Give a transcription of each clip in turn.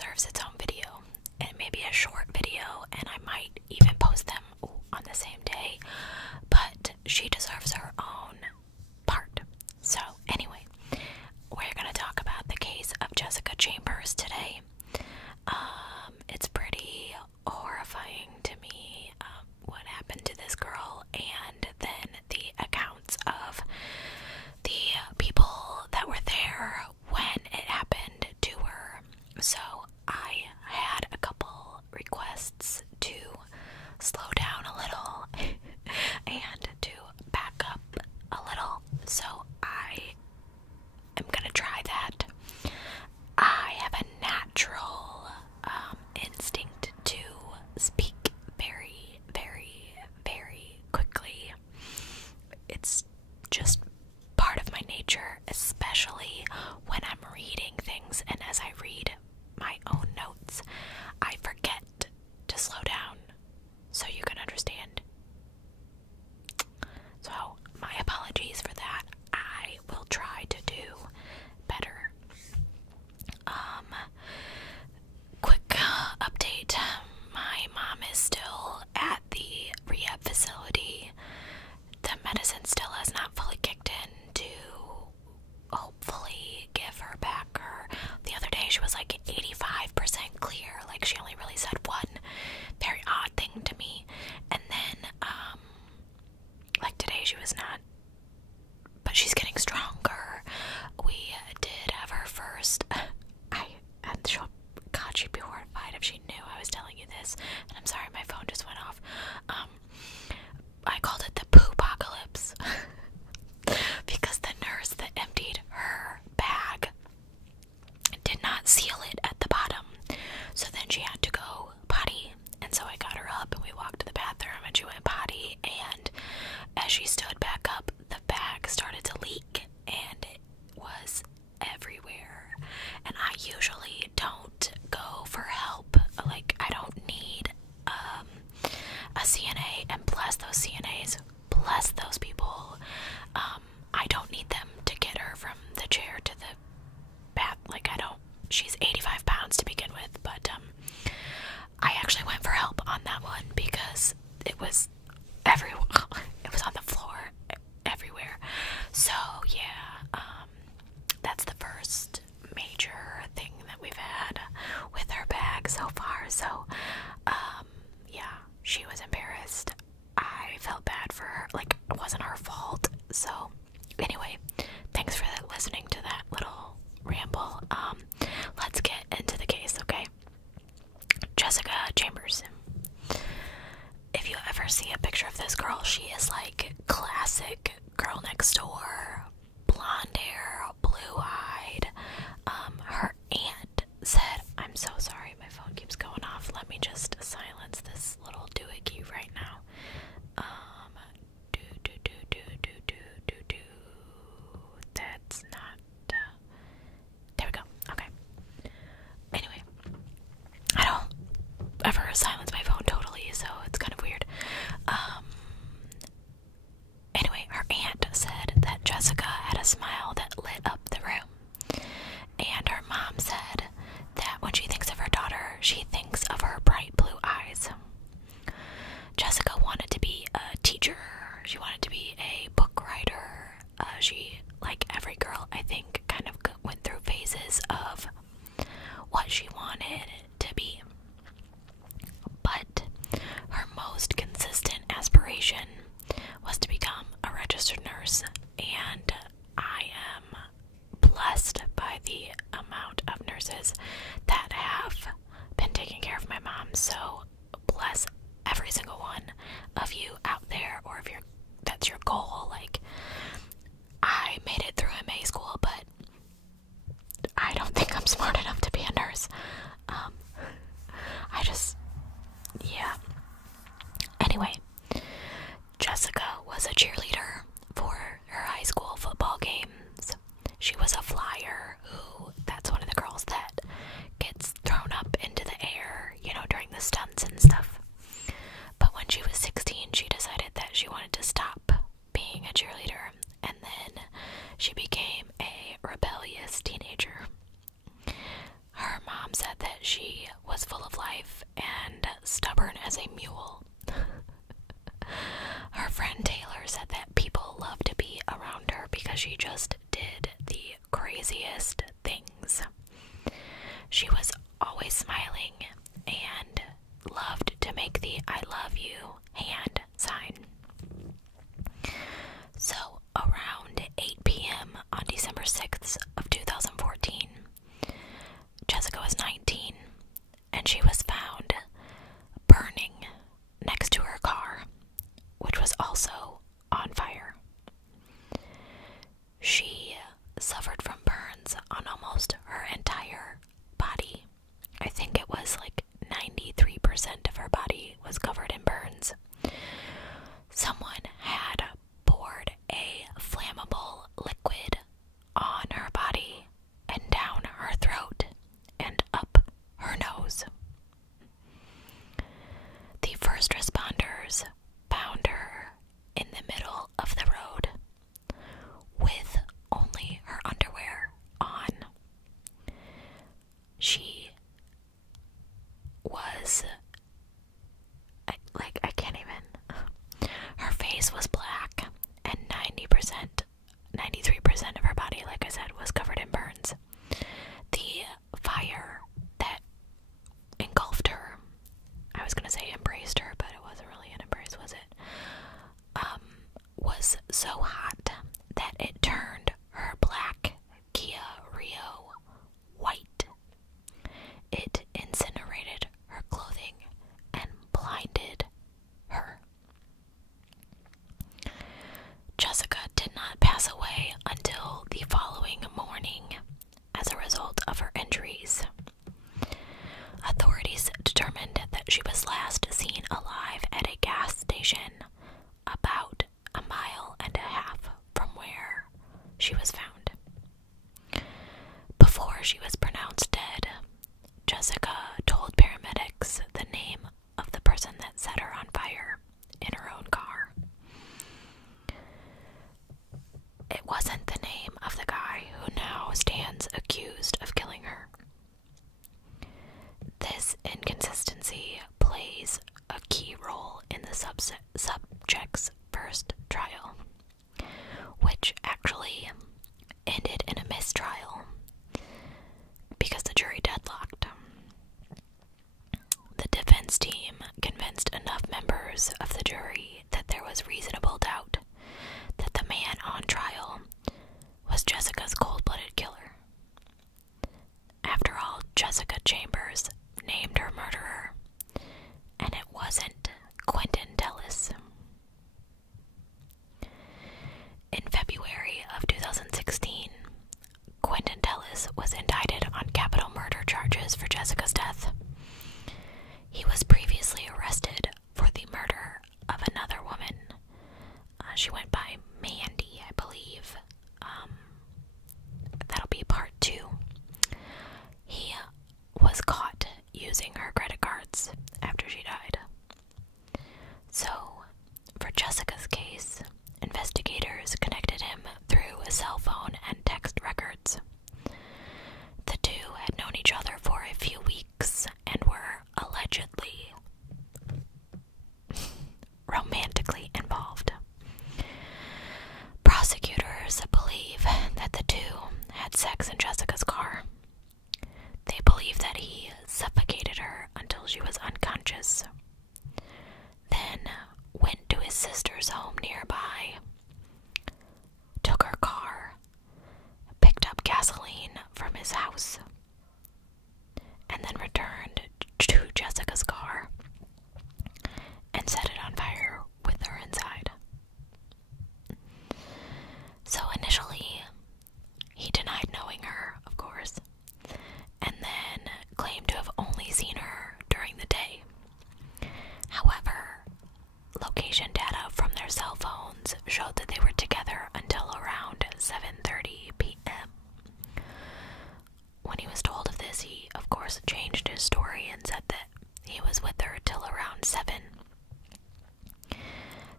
deserves its own video, and maybe a short video, and I might even post them on the same day, but she deserves her own part. So anyway, we're gonna talk about the case of Jessica Chambers today. It's pretty horrifying to me, what happened to this girl, and then the accounts of the people that were there when it happened to her. So I had a couple requests to slow down a little and to back up a little, so I am gonna try that. I have a natural instinct to speak very, very, very quickly. It's just part of my nature, especially when I'm reading things, and as I read my own notes, I forget to slow down, so you can understand. So, my apologies for that. I will try to do better. Quick update. My mom is still at the rehab facility. The medicine still has not fully kicked in to hopefully give her back her. The other day she was like 85% clear. Like, she only really said one very odd thing to me. And then, like today she was not. But she's getting stronger. We did have her first. God, she'd be horrified if she knew I was telling you this. And I'm sorry, my phone just went off. I called it the poo-pocalypse because the nurse that emptied her bag did not seal it at the bottom. So then she had to go potty. And so I got her up and we walked to the bathroom and she went potty. And as she stood back up, the bag started to leak and it was everywhere. And I usually don't go for help. Like, I don't need a CNA, and bless those CNAs, bless those people. I don't need them to get her from the chair to the bath. Like, I don't. She's 85 pounds to begin with, but I actually went for help on that one because it was everywhere. It was on the floor everywhere. So yeah, that's the first major thing that we've had with her bag so far. So yeah, she was embarrassed. I felt bad for her. Like, it wasn't her fault. So anyway, thanks for listening to that little ramble. Let's get into the case, okay? Jessica Chambers. If you ever see a picture of this girl, she is like classic girl next door, blonde hair, blue-eyed. Her aunt said, I'm so sorry, my phone keeps going off. Let me just silence this little doohickey right now. as a mule. Her friend Taylor said that people loved to be around her because she just did the craziest things. She was always smiling and loved to make the I love you hand sign. So around 8 p.m. on December 6th of 2014, Jessica was 19 and she was found burning next to her car, which was also on fire. She suffered from burns on almost her entire body. I think it was like 93% of her body was covered in burns. Someone had poured a flammable liquid on her body and down her throat and up her nose. The first responders found her in the middle of the road with only her underwear on. She was, I can't even. Her face was black, and 93% of her body, like I said, was covered in burns. The fire that engulfed her, I was gonna say embraced her, but it wasn't really an embrace, was it? Was so hot that it turned her black Kia Rio white. It incinerated her clothing and blinded her. Jessica did not pass away until the following morning as a result of her injuries. Authorities determined that she was last seen alive at a gas station about 1.5 miles from where she was found. Before she was pronounced dead, Jessica told paramedics the name of the person that set her on fire in her own car. It wasn't the name of the guy who now stands accused of killing her. This inconsistency plays a key role in the subject's first trial, which actually ended in a mistrial because the jury deadlocked. The defense team convinced enough members of the jury that there was reasonable doubt that the man on trial was Jessica's cold-blooded killer. After all, Jessica Chambers named her murderer, and it wasn't Quentin Tellis. In February of 2016, Quentin Tellis was indicted on capital murder charges for Jessica's death. He was previously arrested for the murder of another woman. She went by Mandy, I believe. That'll be part 2. He was caught using her credit cards after she died. So, for Jessica's case, investigators connected him through a cell phone and text records. The two had known each other for a few weeks and were allegedly romantically involved. Prosecutors believe that the two had sex in Jessica's car. They believe that he suffocated her until she was unconscious, then went to his sister's home nearby, took her car, picked up gasoline from his house, and then returned to Jessica's car and set it on fire with her inside. So initially, he denied knowing her, of course, and then claimed to have only seen her during the day. However, location data from their cell phones showed that they were together until around 7:30 p.m. When he was told of this, he, of course, changed his story and said that he was with her till around 7.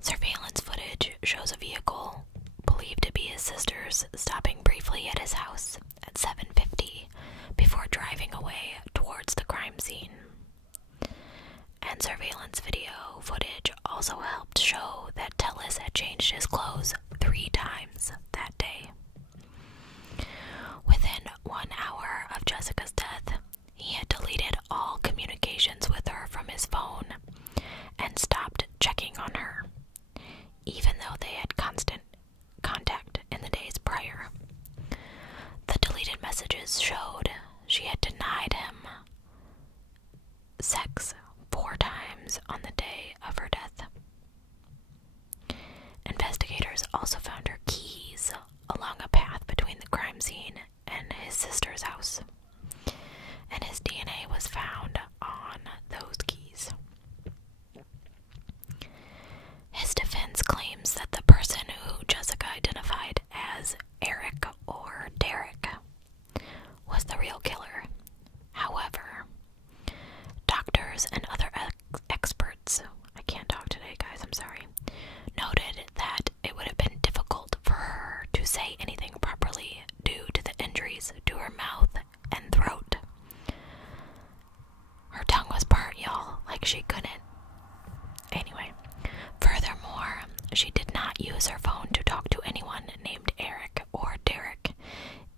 Surveillance footage shows a vehicle believed to be his sister's stopping briefly at his house at 7:50 before driving away towards the crime scene. And surveillance show that Tellis had changed his clothes 3 times that day. Within 1 hour of Jessica's death, he had deleted all communications with her from his phone and stopped checking on her, even though they had constant contact in the days prior. The deleted messages showed she had denied him sex 4 times on the day of her death. Investigators also found her keys along a path between the crime scene and his sister's house, and his DNA was found on those keys. His defense claims that the person who Jessica identified as Eric or Derek was the real killer. However, doctors and other experts, I can't talk today, guys, I'm sorry, noted that it would have been difficult for her to say anything properly due to the injuries to her mouth and throat. Her tongue was burnt, y'all, like she couldn't. Anyway, furthermore, she did not use her phone to talk to anyone named Eric or Derek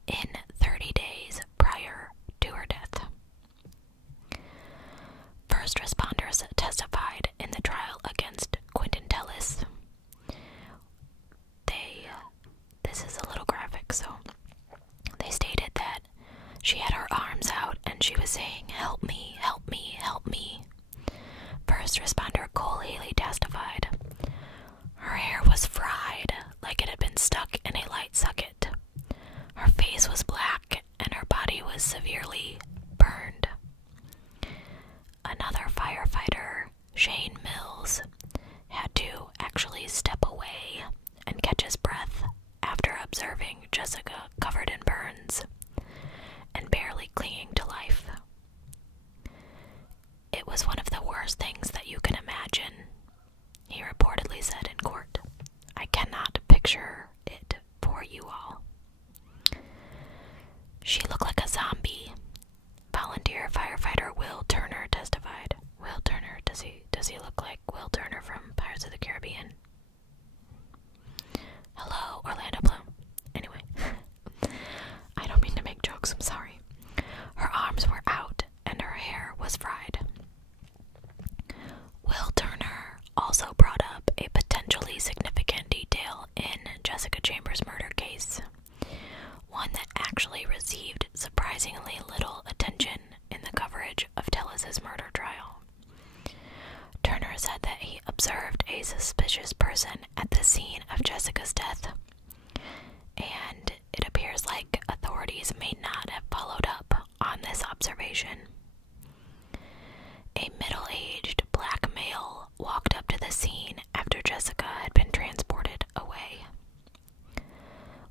in 30 days prior to her death. First responders testified in the trial against Quentin Tellis. This is a little graphic, so they stated that she had her arms out and she was saying, "Help me, help me, help me." First responder Cole Haley testified. Her hair was fried like it had been stuck in a light socket. Her face was black and her body was severely burned. Another firefighter, Shane Mills, had to actually step away and catch his breath after observing Jessica covered in burns and barely clinging to life. It was one of the worst things that you can imagine, he reportedly said in court. I cannot picture it for you all. She looked like a zombie, volunteer firefighter Will Turner testified. Will Turner, does he look like Will Turner from Pirates of the Caribbean? Hello, Orlando Bloom. Anyway, I don't mean to make jokes, I'm sorry. Her arms were out and her hair was fried. Will Turner also brought up a potentially significant detail in Jessica Chambers' murder case, one that actually received surprisingly little attention in the coverage of Tellis' murder trial. Turner said that he observed a suspicious person at the scene of Jessica's death, and it appears like authorities may not have followed up on this observation. A middle-aged black male walked up to the scene after Jessica had been transported away.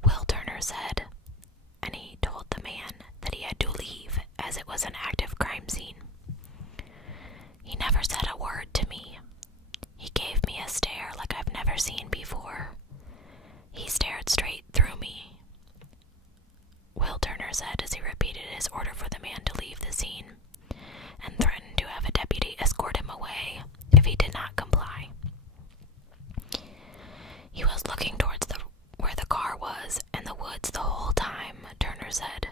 Will Turner said, and he told the man that he had to leave as it was an active crime scene. He never said a word to me. He gave me a stare like I've never seen before. He stared straight through me, Will Turner said as he repeated his order for the man to leave the scene and threatened to have a deputy escort him away if he did not comply. He was looking towards where the car was in the woods the whole time, Turner said.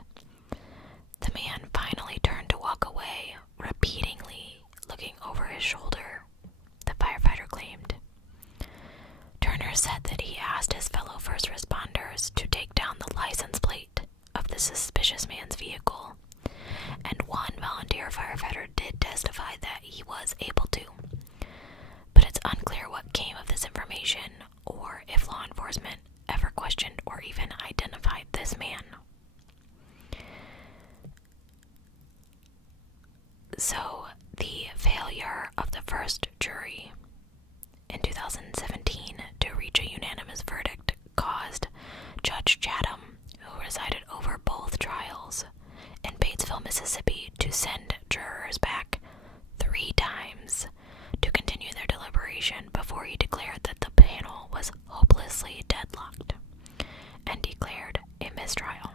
The man finally turned to walk away, repeatedly looking over his shoulder, the firefighter claimed. Turner said that he asked his fellow first responders to take down the license plate of the suspicious man's vehicle, and one volunteer firefighter did testify that he was able to. But it's unclear what came of this information or if law enforcement ever questioned or even identified this man. So, the failure of the first jury in 2017 to reach a unanimous verdict caused Judge Chatham, who resided over both trials in Batesville, Mississippi, to send jurors back 3 times to continue their deliberation before he declared that the panel was hopelessly deadlocked and declared a mistrial.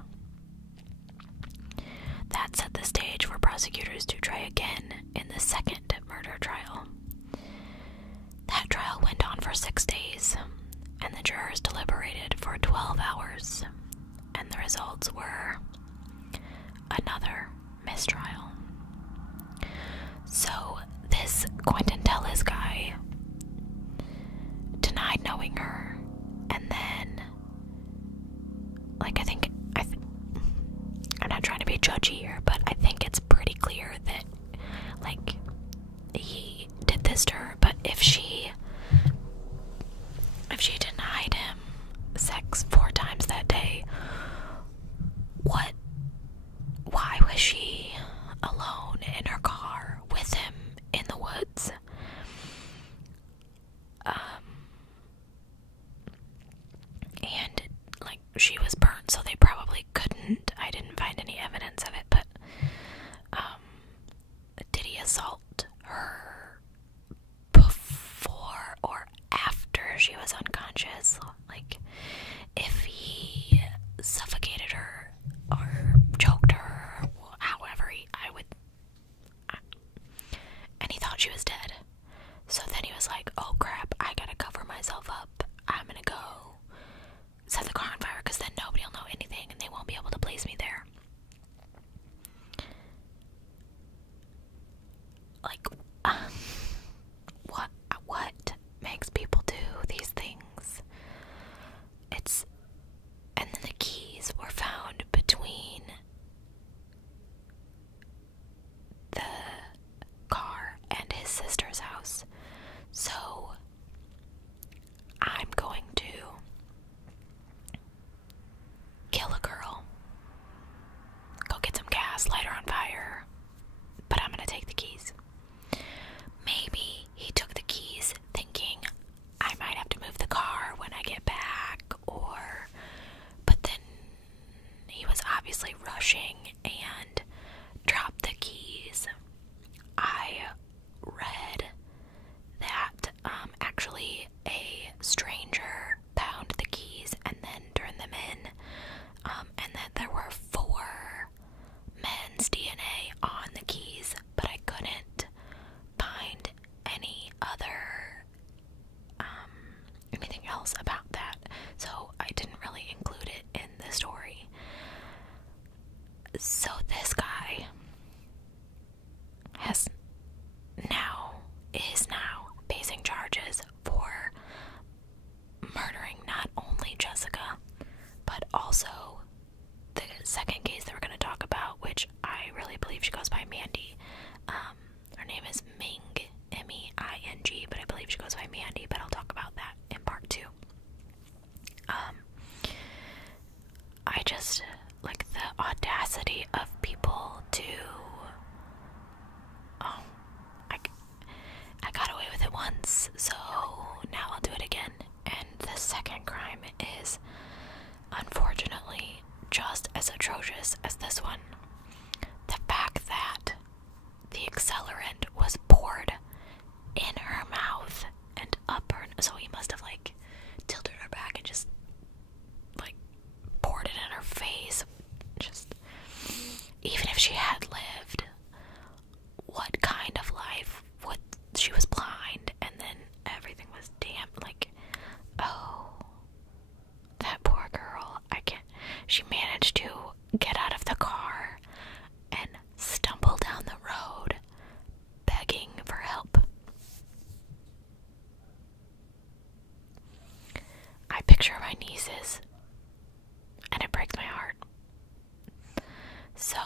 That set the stage for prosecutors to try again in the second murder trial. That trial went on for 6 like, what makes people do these things? And then the keys were found between the car and his sister's house. So I'm going to kill a girl, go get some gas, light her on fire, but I'm gonna take the keys. Maybe he took the keys thinking I might have to move the car when I get back, but then he was obviously rushing and dropped the keys. I read that actually a stranger found the keys and then turned them in, and that there were 4 men's DNA on the keys, but I couldn't find anything else about that, so I didn't really include it in the story. So this guy is now facing charges for murdering not only Jessica, but also the second case that we're going to talk about, which I really believe she goes by Mandy. Her name is Ming, M-E-I-N-G, but I believe she goes by Mandy, but I'll talk about that in part 2. I just, like, the audacity of people to, I got away with it once, so now I'll do it again. And the second crime is, unfortunately, just as atrocious as this one. The fact that the accelerant was poured in her mouth and up her, so he must have, like, tilted her back and just, like, poured it in her face. Just, even if she had lived, what kind of life would, she was blind and then everything was damp, like, oh, that poor girl. She managed to get out of the car and stumble down the road begging for help. I picture my nieces and it breaks my heart. So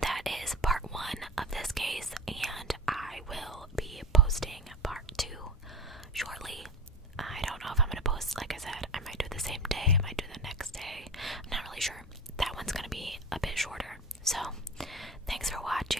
that is part 1 of this case, and I will be posting part 2 shortly. I don't know if I'm going to post, like I said, I might do it the same day, I might do it the next day. I'm not really sure. That one's going to be a bit shorter. So, thanks for watching.